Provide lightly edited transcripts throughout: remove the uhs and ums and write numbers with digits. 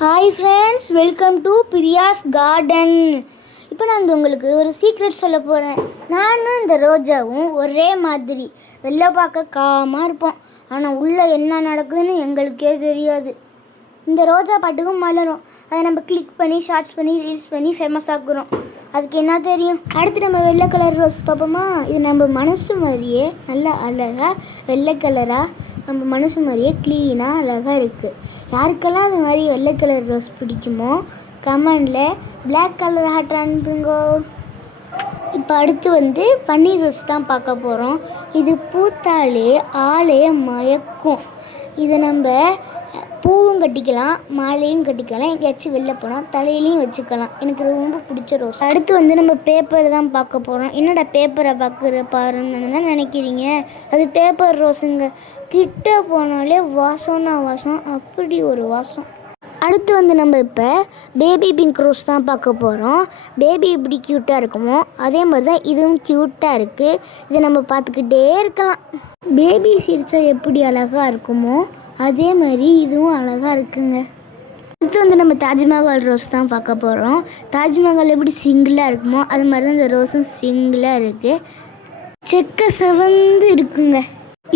Hi friends, welcome to Priya's garden. இப்போ நான் உங்களுக்கு ஒரு சீக்ரெட் சொல்ல போகிறேன். நானும் இந்த ரோஜாவும் ஒரே மாதிரி வெளில பார்க்க காமாக இருப்போம். ஆனால் உள்ளே என்ன நடக்குதுன்னு எங்களுக்கே தெரியாது. இந்த ரோஜா பாட்டுக்கும் மலரும். அதை நம்ம கிளிக் பண்ணி ஷார்ட்ஸ் பண்ணி ரீல்ஸ் பண்ணி ஃபேமஸ் ஆக்குறோம். அதுக்கு என்ன தெரியும்? அடுத்து நம்ம வெள்ளை கலர் ரோஸ் பார்ப்போமா? இது நம்ம மனசு மாதிரியே நல்லா அழகாக வெள்ளை கலராக நம்ம மனசு மாதிரியே க்ளீனாக அழகாக இருக்குது. யாருக்கெல்லாம் அது மாதிரி வெள்ளை கலர் ரோஸ் பிடிக்குமோ கமெண்டில் பிளாக் கலர் ஹார்ட் அனுப்புங்கோ. இப்போ அடுத்து பன்னீர் ரோஸ் தான் பார்க்க போகிறோம். இது பூத்தாலே ஆளே மயக்கும். இதை நம்ம பூவும் கட்டிக்கலாம், மாலையும் கட்டிக்கலாம், எங்கேயாச்சும் வெளில போனால் தலையிலையும் வச்சுக்கலாம். எனக்கு ரொம்ப பிடிச்ச ரோஸ். அடுத்து நம்ம பேப்பர் தான் பார்க்க போகிறோம். என்னடா பேப்பரை பாருன்னு தான் நினைக்கிறீங்க. அது பேப்பர் ரோஸுங்க. கிட்ட போனாலே வாசம்னா வாசம், அப்படி ஒரு வாசம். அடுத்து நம்ம இப்போ பேபி பிங்க் ரோஸ் தான் பார்க்க போகிறோம். பேபி எப்படி க்யூட்டாக இருக்குமோ அதே மாதிரி தான் இதுவும் க்யூட்டாக இருக்குது. இதை நம்ம பார்த்துக்கிட்டே இருக்கலாம். பேபி சிரிச்சா எப்படி அழகாக இருக்குமோ அதே மாதிரி இதுவும் அழகாக இருக்குங்க. அடுத்து நம்ம தாஜ்மஹால் ரோஸ் தான் பார்க்க போகிறோம். தாஜ்மஹால் எப்படி சிங்கிளாக இருக்குமோ அது மாதிரி தான் இந்த ரோஸும் சிங்கிளாக இருக்குது. செக்க செவந்து இருக்குங்க.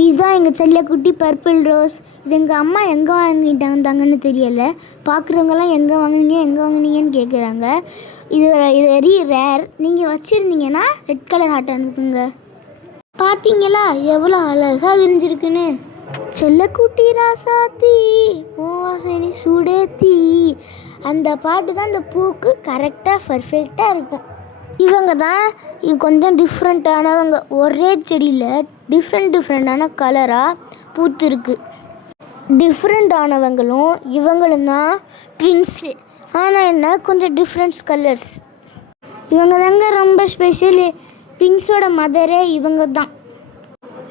இதுதான் எங்கள் செல்லக்குட்டி பர்பிள் ரோஸ். இது எங்கள் அம்மா எங்கே வாங்கிட்டாங்கன்னு தெரியலை. பார்க்குறவங்கலாம் எங்கே வாங்கினீங்கன்னு கேட்குறாங்க. இது வெரி ரேர். நீங்கள் வச்சுருந்தீங்கன்னா ரெட் கலர் ஹார்ட் அனுப்புங்க. பார்த்தீங்களா எவ்வளோ அழகாக விரிஞ்சிருக்குன்னு? செல்லக்குட்டி ராசாத்தி ஓ வாசனை சுடேத்தி, அந்த பாட்டு தான் அந்த பூக்கு கரெக்டாக பர்ஃபெக்டாக இருக்கும். இவங்க தான் கொஞ்சம் டிஃப்ரெண்ட்டானவங்க. ஒரே செடியில் டிஃப்ரெண்டான கலராக பூத்துருக்கு. டிஃப்ரெண்டானவங்களும் இவங்களும் தான் ட்வின்ஸு. ஆனால் என்ன கொஞ்சம் டிஃப்ரெண்ட்ஸ் கலர்ஸ். இவங்க தாங்க ரொம்ப ஸ்பெஷலு. ட்வின்ஸோட மதரே இவங்க தான்.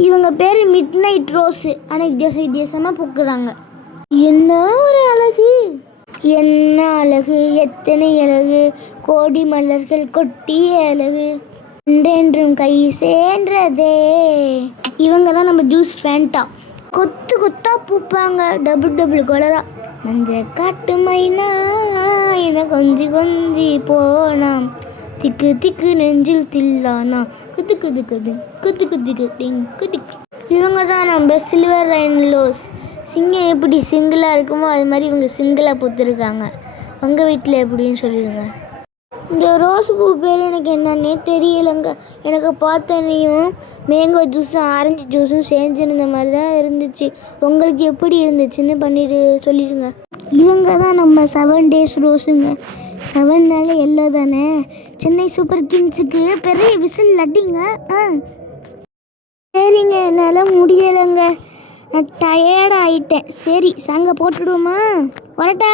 இவங்க பேர் மிட் நைட் ரோஸு. ஆனால் வித்தியாசமாக பூக்குறாங்க. என்ன ஒரு அழகு, என்ன அழகு, எத்தனை அழகு, கோடி மலர்கள் கொட்டிய அழகு, என்றென்றும் கை சேர்ன்றதே. இவங்க தான் நம்ம ஜூஸ் ஃபேண்டா. கொத்து கொத்தாக பூப்பாங்க, டபுள் கலராக. மஞ்சள் காட்டு மைனா என கொஞ்சி போனாம், திக்கு திக்கு நெஞ்சில் தில்லானா, குத்து குது குது குத்து குதி குட்டிங் குட்டிக்கு. இவங்க தான் நம்ம சில்வர் ரைன் ரோஸ். சிங்கம் எப்படி சிங்கிளாக இருக்குமோ அது மாதிரி இவங்க சிங்கிளாக பூத்துருக்காங்க. உங்கள் வீட்டில் எப்படின்னு சொல்லிடுங்க. இந்த ரோஸ் பூ பேர் எனக்கு என்னன்னே தெரியலைங்க. எனக்கு பார்த்தனையும் மேங்கோ ஜூஸும் ஆரஞ்சு ஜூஸும் சேர்ந்துருந்த மாதிரி தான் இருந்துச்சு. உங்களுக்கு எப்படி இருந்துச்சுன்னு சொல்லிடுங்க. இவங்க தான் நம்ம 7 days ரோஸுங்க. 7 நாள் எல்லோ தானே. சென்னை சூப்பர் கிங்ஸுக்கு பெரிய விசில் அடிங்க. சரிங்க, என்னால் முடியலைங்க, நான் டயர்ட் ஆகிட்டேன். சரி சாங்க போட்டுடுவோமா? வரட்டா?